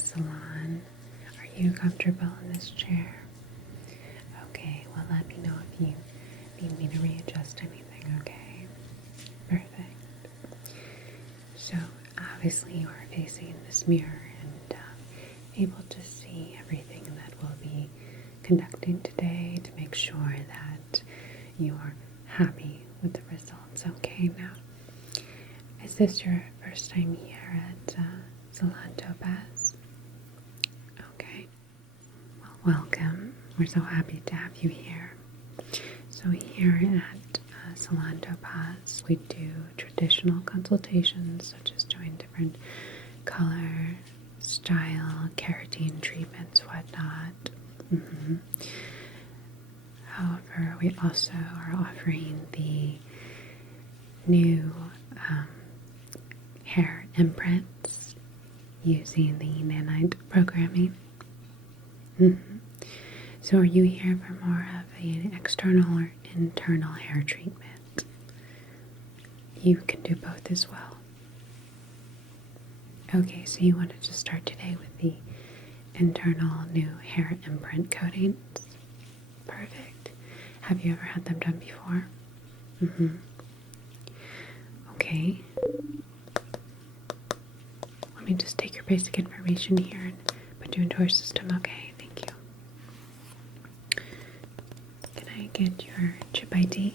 salon. Are you comfortable in this chair? Okay, well let me know if you need me to readjust anything, okay? Perfect. So obviously you are facing this mirror and able to see everything that we'll be conducting today to make sure that you are happy with the results. Okay, now, is this your first time here at Salon Topaz? Okay, well, welcome. We're so happy to have you here. So here at Salon Topaz, we do traditional consultations such as doing different color, style, keratin treatments, whatnot. However, we also are offering the new hair imprints using the nanite programming. So are you here for more of an external or internal hair treatment? You can do both as well. Okay, so you wanted to start today with the internal new hair imprint coatings. Perfect. Have you ever had them done before? Okay. Let me just take your basic information here and put you into our system. Okay, thank you. Can I get your chip ID?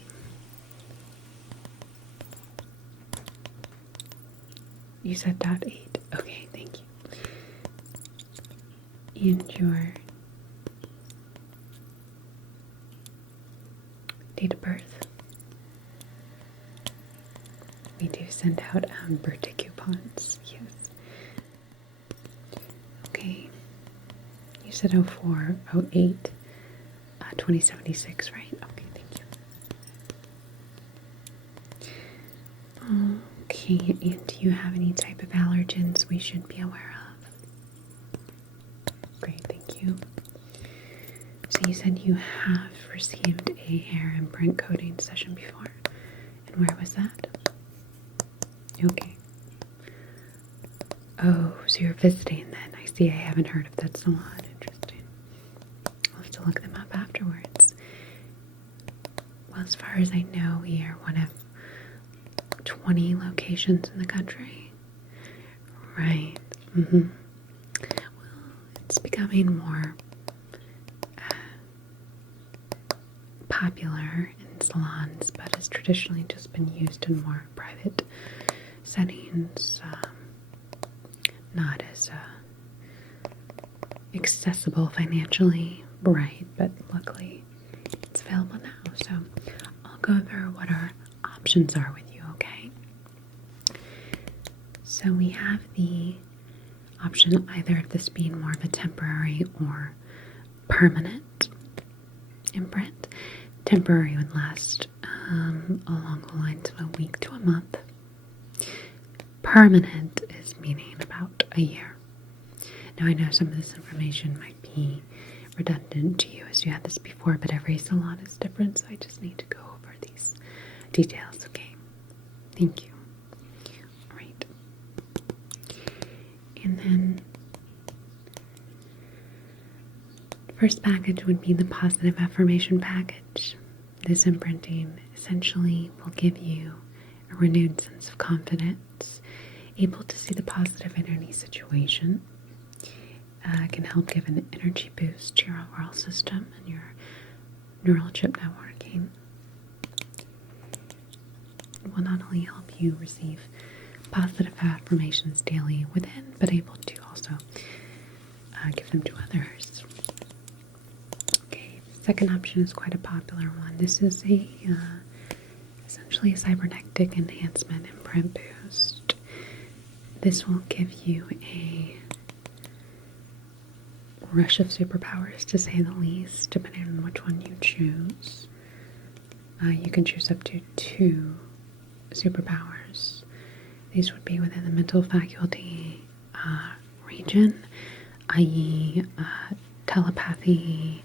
You said .8. Okay, thank you. And your date of birth. We do send out birthday coupons, yes. Okay, you said 04, 08, 2076, right? Okay, thank you. Okay, and do you have any type of allergens we should be aware of? Great, thank you. So you said you have received a hair imprint coating session before. And where was that? Okay. Oh, so you're visiting then. I see. I haven't heard of that salon. Interesting. I'll have to look them up afterwards. Well, as far as I know, we are one of 20 locations in the country. Right. Well, it's becoming more popular in salons, but has traditionally just been used in more private settings, not as accessible financially, right? But luckily it's available now, so I'll go over what our options are with you, okay? So we have the option either of this being more of a temporary or permanent imprint. Temporary would last along the lines of a week to a month. Permanent is meaning about a year. Now I know some of this information might be redundant to you as you had this before, but every salon is different, so I just need to go over these details, okay? Thank you. All right. And then first package would be the positive affirmation package. This imprinting essentially will give you a renewed sense of confidence, able to see the positive in any situation. Can help give an energy boost to your overall system and your neural chip networking. It will not only help you receive positive affirmations daily within, but able to also give them to others. Okay, the second option is quite a popular one. This is a essentially a cybernetic enhancement imprint boost. This will give you a rush of superpowers, to say the least, depending on which one you choose. You can choose up to 2 superpowers. These would be within the mental faculty region, i.e. Telepathy,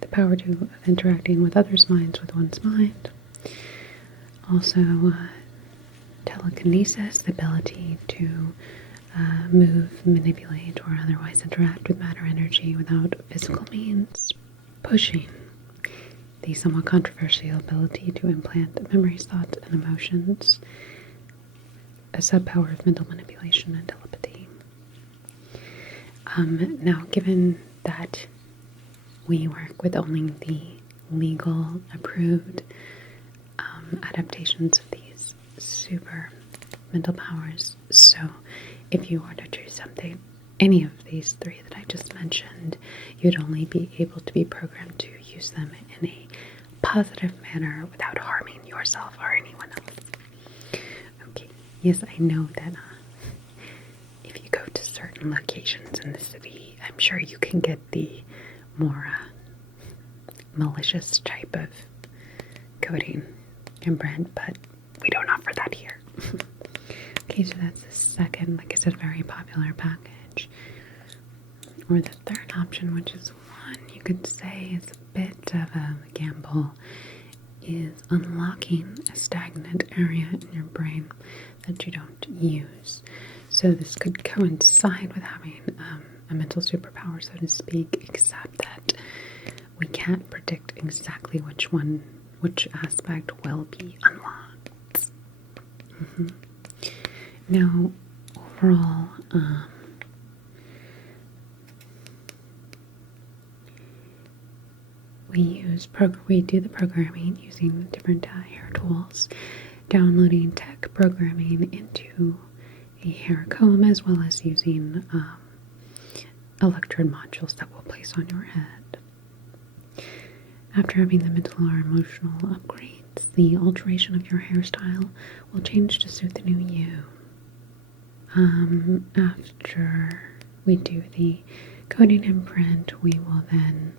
the power of interacting with others' minds with one's mind. Also, telekinesis, the ability to move, manipulate, or otherwise interact with matter energy without physical means. Pushing, the somewhat controversial ability to implant memories, thoughts, and emotions. A subpower of mental manipulation and telepathy. Now, given that we work with only the legal approved adaptations of these super mental powers, so if you were to choose something, any of these three that I just mentioned, you'd only be able to be programmed to use them in a positive manner without harming yourself or anyone else. Okay, yes, I know that if you go to certain locations in the city, I'm sure you can get the more malicious type of coding and brand, but we don't offer that here. Okay, so that's the second, like I said, very popular package. Or the third option, which is one you could say is a bit of a gamble, is unlocking a stagnant area in your brain that you don't use. So this could coincide with having a mental superpower, so to speak, except that we can't predict exactly which aspect will be unlocked. Now, overall, we do the programming using different hair tools, downloading tech programming into a hair comb, as well as using electrode modules that we'll place on your head. After having the mental or emotional upgrades, the alteration of your hairstyle will change to suit the new you. After we do the coding imprint, we will then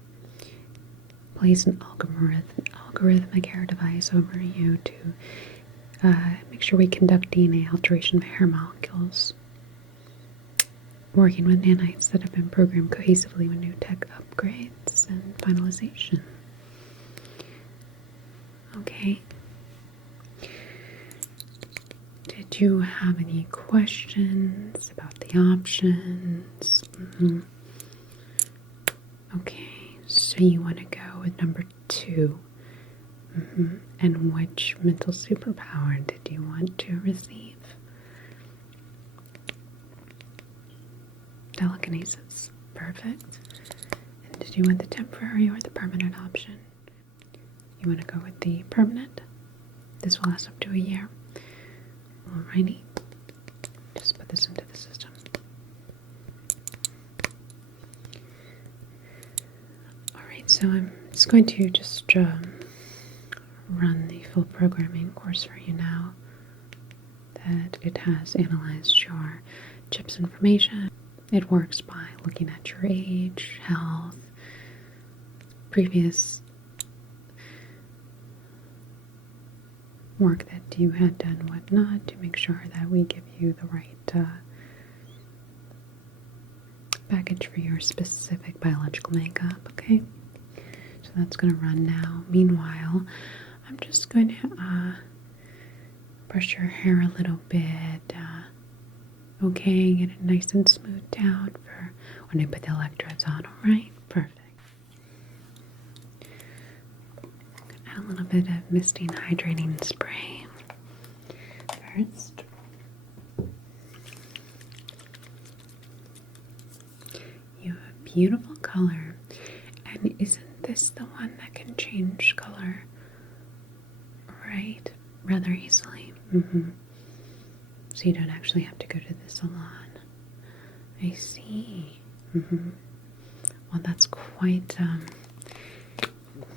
place an algorithmic hair device over you to make sure we conduct DNA alteration of hair molecules, working with nanites that have been programmed cohesively with new tech upgrades and finalization. Okay. Did you have any questions about the options? Okay, so you want to go with number 2. And which mental superpower did you want to receive? Telekinesis. Perfect. And did you want the temporary or the permanent option? You want to go with the permanent? This will last up to a year. Alrighty. Just put this into the system. Alright, so I'm just going to just run the full programming course for you now. That it has analyzed your chip's information. It works by looking at your age, health, previous work that you had done, whatnot, to make sure that we give you the right package for your specific biological makeup, okay? So that's going to run now. Meanwhile, I'm just going to brush your hair a little bit, okay, get it nice and smoothed out for when I put the electrodes on, alright? Perfect. Add a little bit of misting hydrating spray first. You have a beautiful color, and isn't this the one that can change color, right, rather easily? So you don't actually have to go to the salon. I see. Well, that's quite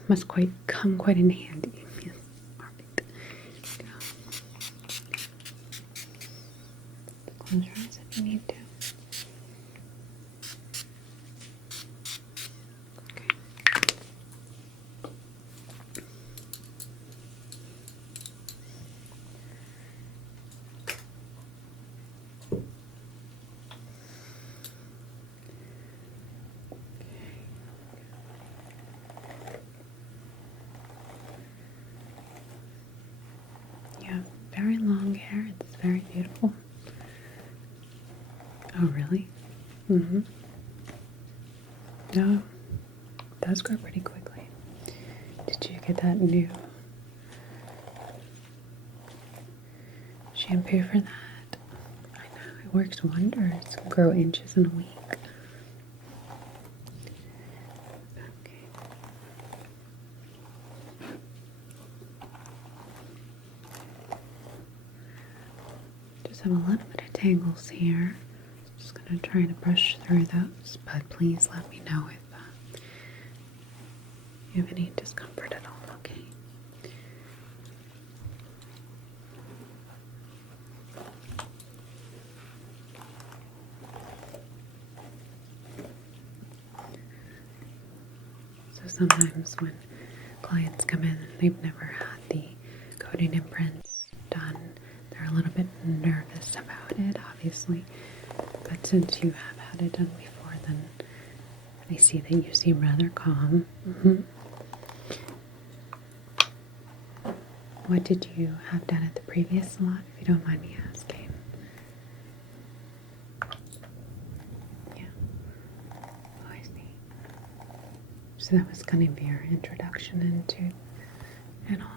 must come quite in handy. Yes. Perfect. Close your eyes if you need to. very long hair. It's very beautiful. Oh, really? Mm-hmm. No, it does grow pretty quickly. Did you get that new shampoo for that? I know, it works wonders. It can grow inches in a week. Okay. Just have a little bit of tangles here. Just gonna try to brush through those, but please let me know if you have any discomfort at all, okay? So sometimes when clients come in and they've never had the coating imprints done, they're a little bit nervous about it, obviously. But since you have had it done before, then I see that you seem rather calm. What did you have done at the previous salon, if you don't mind me asking? Yeah. Oh, I see. So that was kind of your introduction into it all.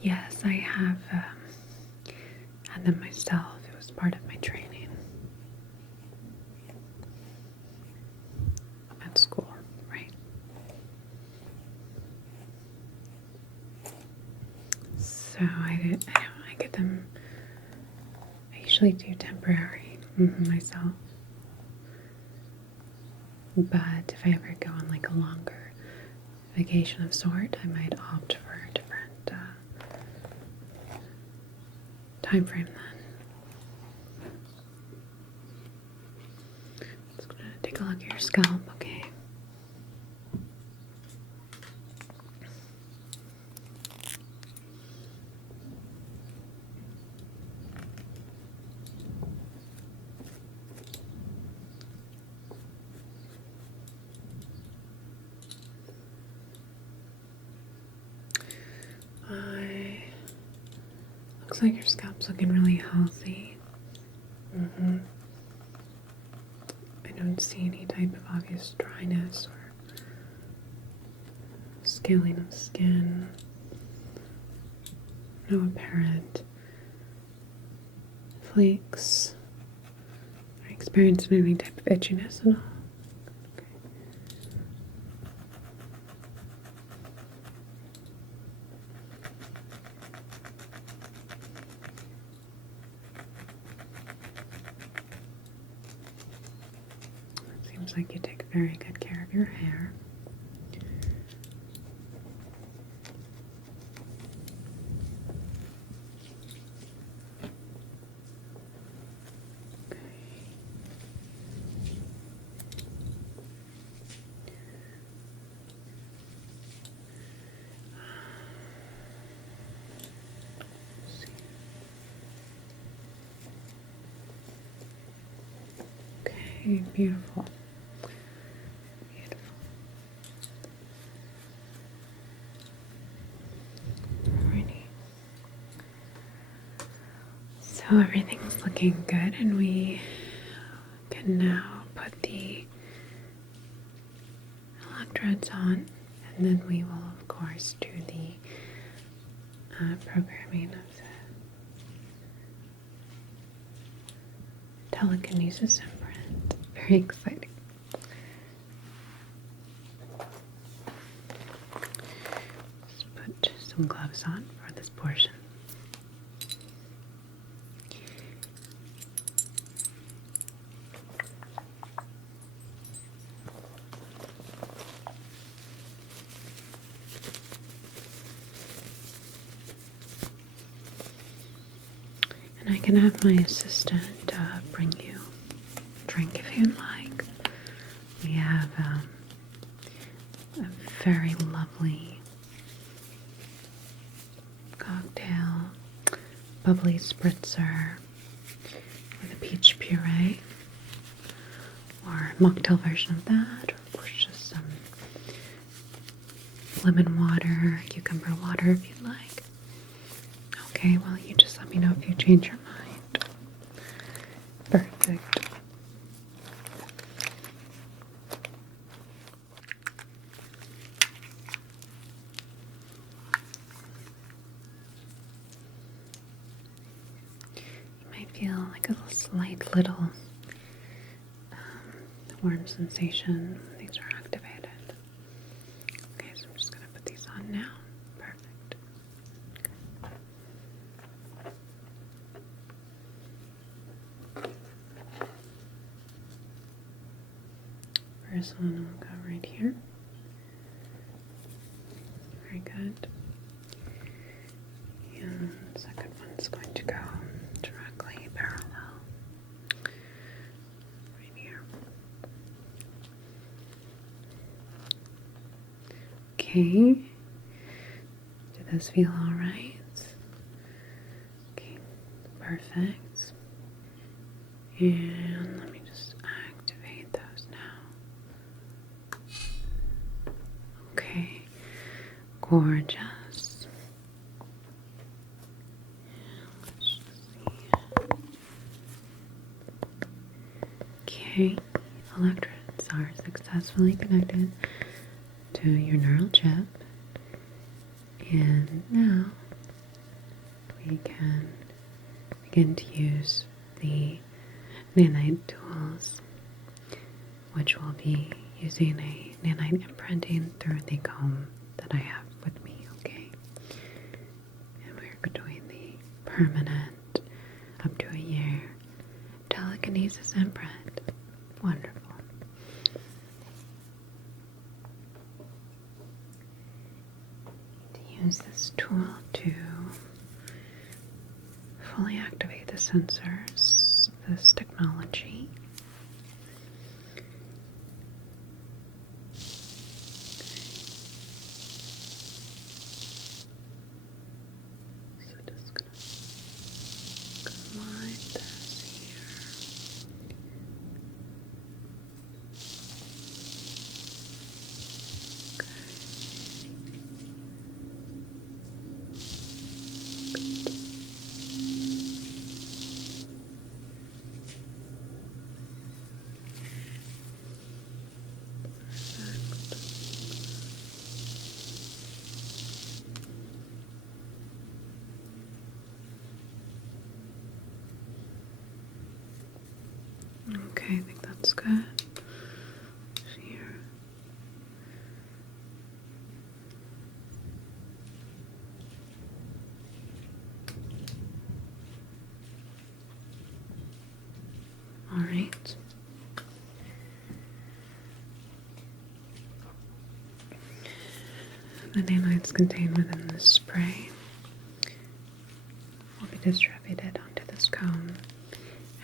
Yes, I have had them myself. It was part of my training at school, right? So I get them. I usually do temporary myself, but if I ever go on like a longer vacation of sort, I might opt for a different time frame then. Just gonna take a look at your scalp, okay? Looks like your scalp's looking really healthy. I don't see any type of obvious dryness or scaling of skin. No apparent flakes. Are you experiencing any type of itchiness at all? Seems like you take very good care of your hair. Okay, beautiful. Alrighty. So everything's looking good, and we can now put the electrodes on, and then we will, of course, do the programming of the telekinesis imprint. Very exciting. Just put some gloves on for this portion. And I can have my assistant bring you a drink if you'd like. puree or mocktail version of that, or of course just some lemon water, cucumber water if you'd like. Okay, well, you just let me know if you change your mind. Perfect. You might feel like a slight little warm sensation when these are activated. Okay, so I'm just going to put these on now. Perfect. First one will go right here. Very good. And the second one's going to go directly parallel. Right here. Okay. Do those feel alright? Okay, perfect. And let me just activate those now. Okay, gorgeous. Let's just see. Okay, electrodes are successfully connected to your neural chip. And now we can begin to use the nanite tools, which will be using a nanite imprinting through the comb that I have with me, okay? And we're doing the permanent, up to a year, telekinesis imprint. Wonderful. To use this tool to fully activate the sensors of this technology. So just gonna glide this here. Okay, I think that's good. Here. All right. The nanites contained within this spray will be distributed onto this comb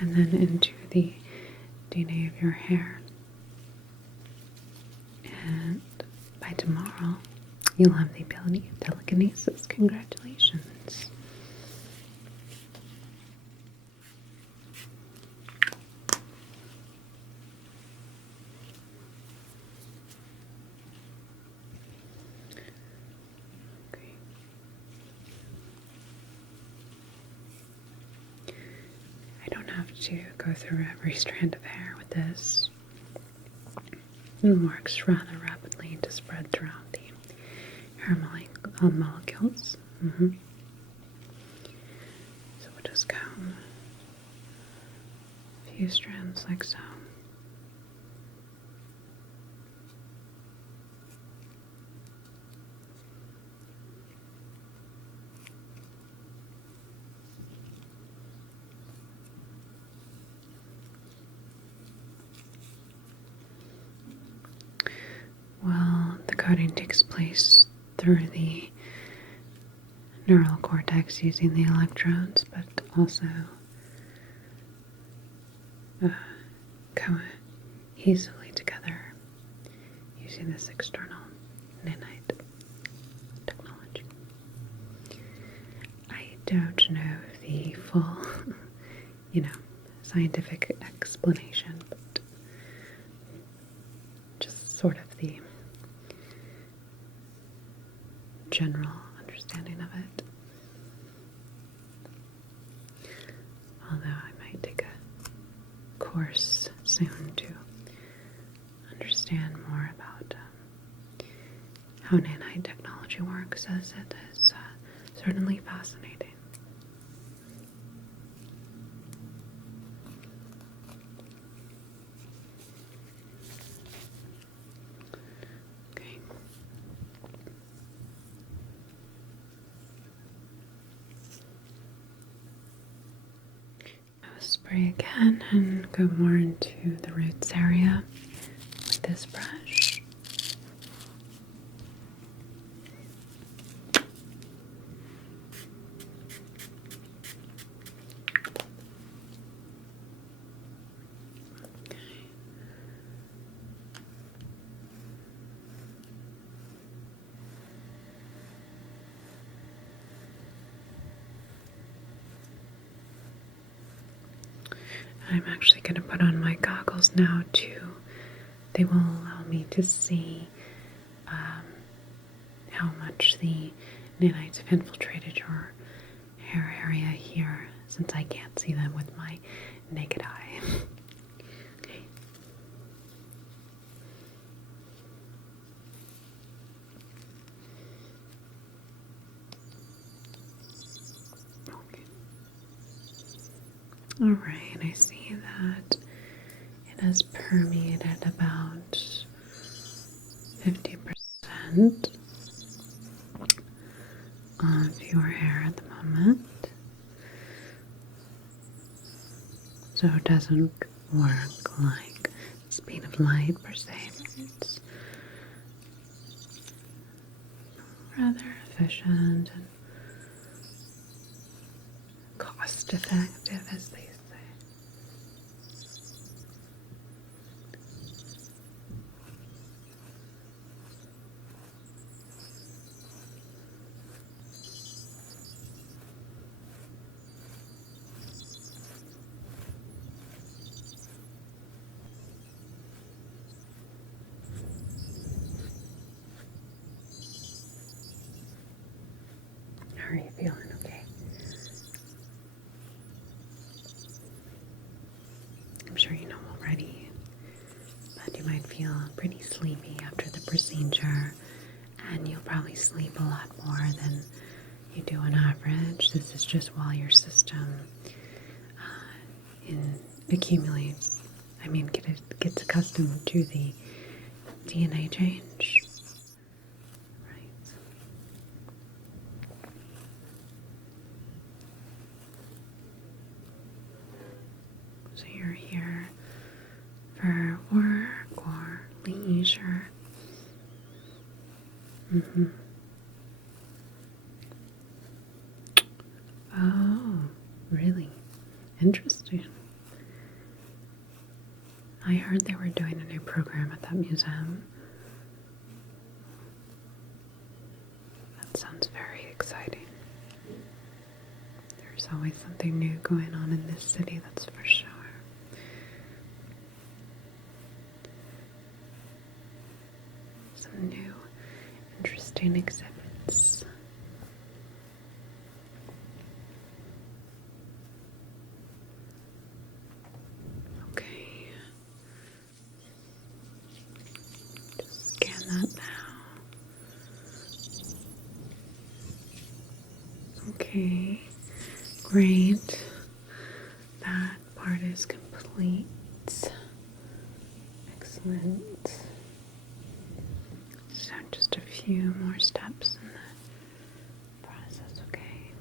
and then into the DNA of your hair. And by tomorrow, you'll have the ability of telekinesis. Congratulations. Okay. I don't have to go through every strand of hair with this. It works rather rapidly to spread throughout the hair molecules. So we'll just comb a few strands like so. Well, the coding takes place through the neural cortex using the electrodes, but also cohesively together using this external nanite technology. I don't know if the full, scientific explanation, but just sort of the general understanding of it. Although I might take a course soon to understand more about how nanite technology works, as it is certainly fascinating. Okay. I'll spray again and go more into the roots area with this brush. I'm actually going to put on my goggles now too. They will allow me to see how much the nanites have infiltrated your hair area here, since I can't see them with my naked eye. Okay. Okay. Alright, I see that it has permeated about 50% of your hair at the moment. So it doesn't work like speed of light per se, but it's rather efficient and cost effective, as they say. How are you feeling? Okay. I'm sure you know already, but you might feel pretty sleepy after the procedure, and you'll probably sleep a lot more than you do on average. This is just while your system accumulates, gets accustomed to the DNA change. Right. So you're here for work or leisure. Oh, really? Interesting. I heard they were doing a new program at that museum. That sounds very exciting. There's always something new going on in this city, that's for sure. Some new, interesting exhibits. Okay. Just scan that now. Okay. Great. That part is complete. Excellent. So just a few more steps in the process, okay?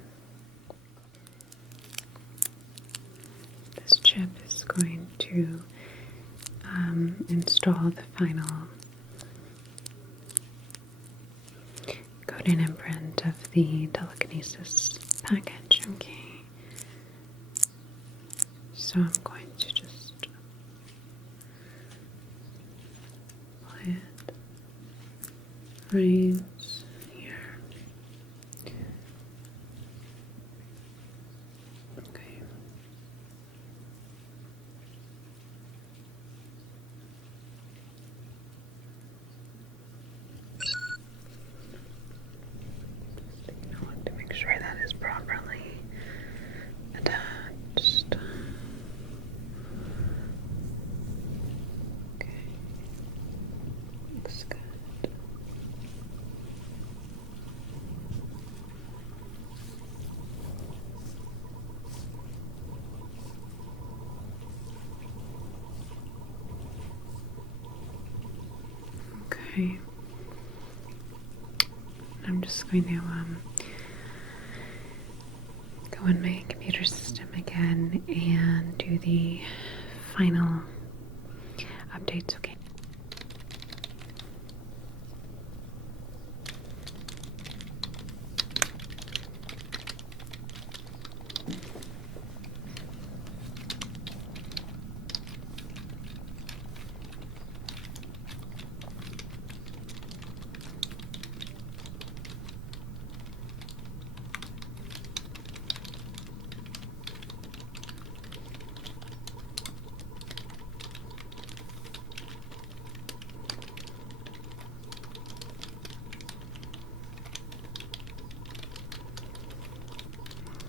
This chip is going to install the final coding imprint of the telekinesis package, okay? So I'm going to just apply it right here. Okay. properly attached. Okay, looks good. Okay, I'm just going to go in my computer system again and do the final updates, okay?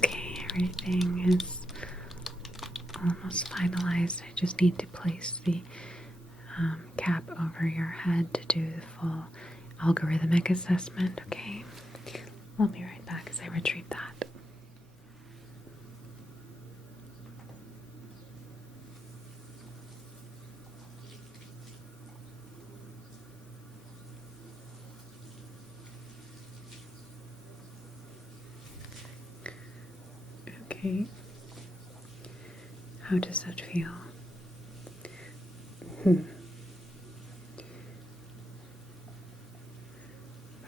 Okay, everything is almost finalized. I just need to place the cap over your head to do the full algorithmic assessment, okay? I'll be right back as I retrieve that. Okay. How does that feel?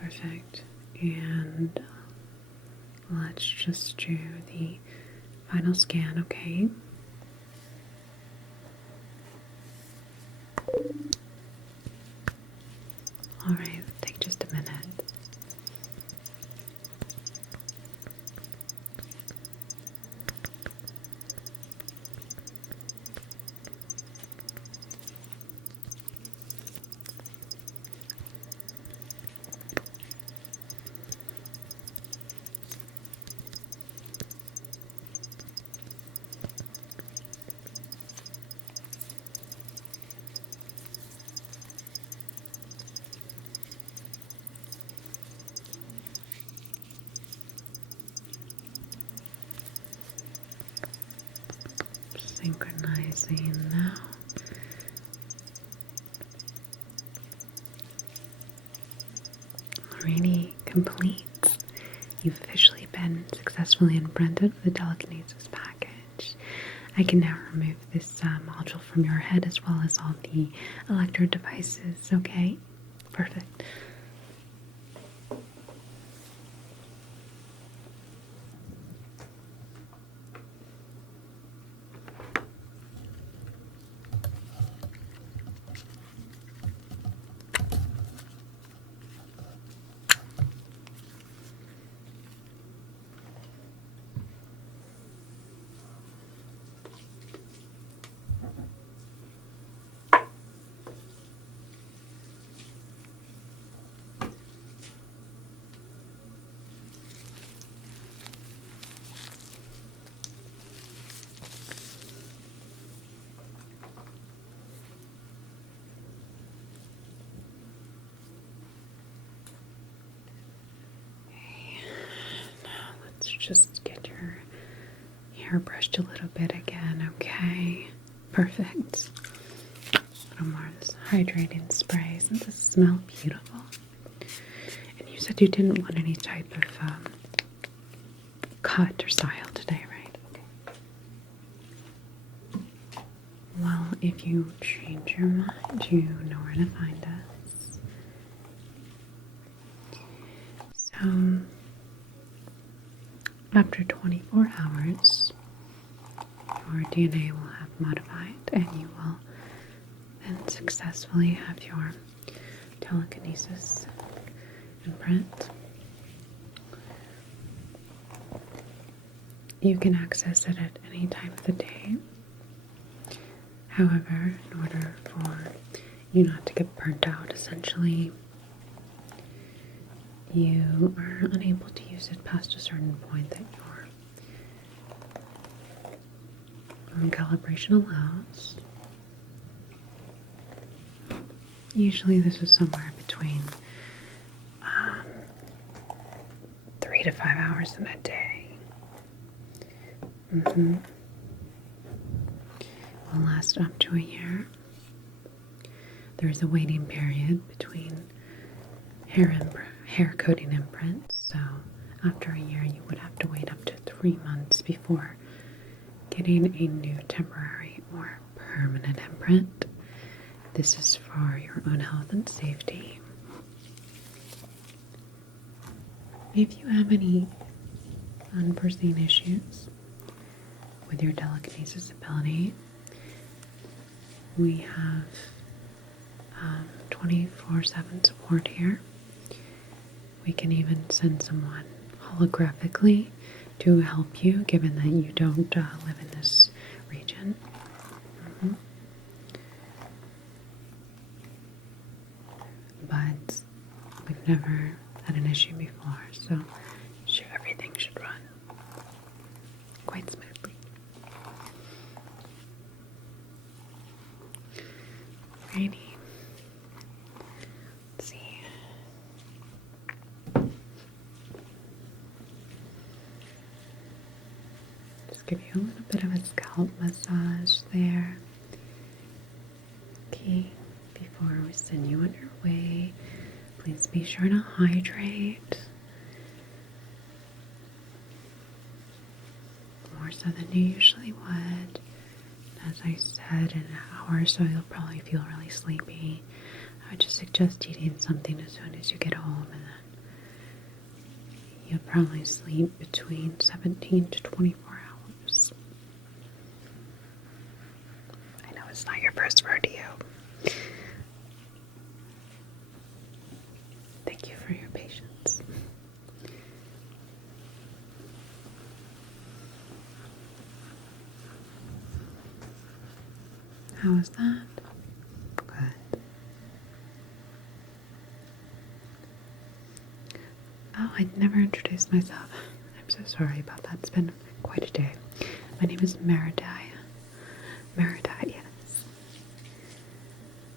Perfect. And let's just do the final scan, okay? Alright, take just a minute. Synchronizing now. Already complete. You've officially been successfully imprinted with the telekinesis package. I can now remove this module from your head as well as all the electrode devices, okay? Perfect. Just get your hair brushed a little bit again, okay? Perfect. A little more of this hydrating spray. Doesn't this smell beautiful? And you said you didn't want any type of cut or style today, right? Okay. Well, if you change your mind, you know where to find us. So, after 24 hours, your DNA will have modified and you will then successfully have your telekinesis imprint. You can access it at any time of the day. However, in order for you not to get burnt out, essentially, you are unable to use it past a certain point that your calibration allows, usually this is somewhere between 3 to 5 hours in a day. Will last up to a year. There's a waiting period between hair coating imprints, so after a year you would have to wait up to 3 months before getting a new temporary or permanent imprint. This is for your own health and safety. If you have any unforeseen issues with your telekinesis ability, we have 24/7 support here. We can even send someone holographically to help you, given that you don't live in this region. But we've never had an issue before, so everything should run quite smoothly. Alrighty. Let's see. Just give you a little bit of a scalp massage there. Okay, before we send you on your way, please be sure to hydrate. More so than you usually would. As I said, in an hour or so you'll probably feel really sleepy. I would just suggest eating something as soon as you get home, and then you'll probably sleep between 17 to 24 hours. I know it's not your first rodeo. Thank you for your patience. How was that? Good. Oh, I never introduced myself. I'm so sorry about that. It's been quite a day. My name is Meridai. Meridai, yes.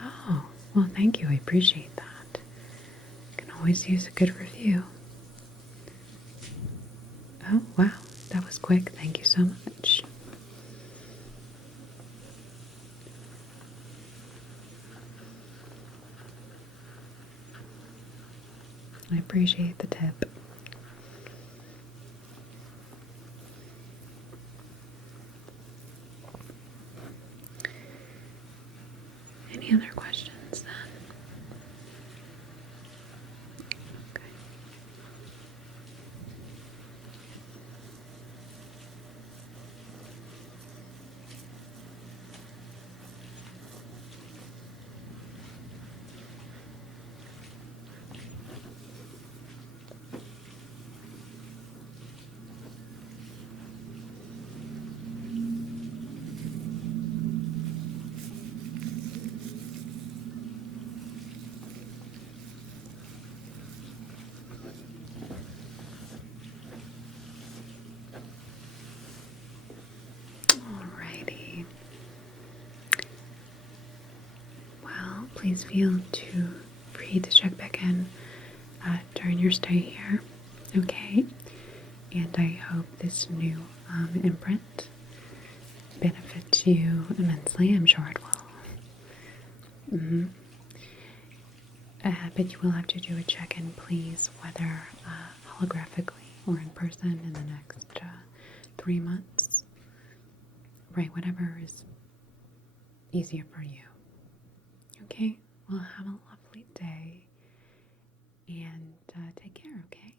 Oh, well, thank you. I appreciate that. Can always use a good review. Oh, wow. That was quick. Thank you so much. I appreciate the tip. Any other questions then? Okay. Alrighty. Well, please feel free to check back in during your stay here, okay? And I hope this new imprint benefits you immensely. I'm sure it will. But you will have to do a check-in, please, whether holographically or in person in the next 3 months. Right, whatever is easier for you. Okay? Well, have a lovely day and take care, okay?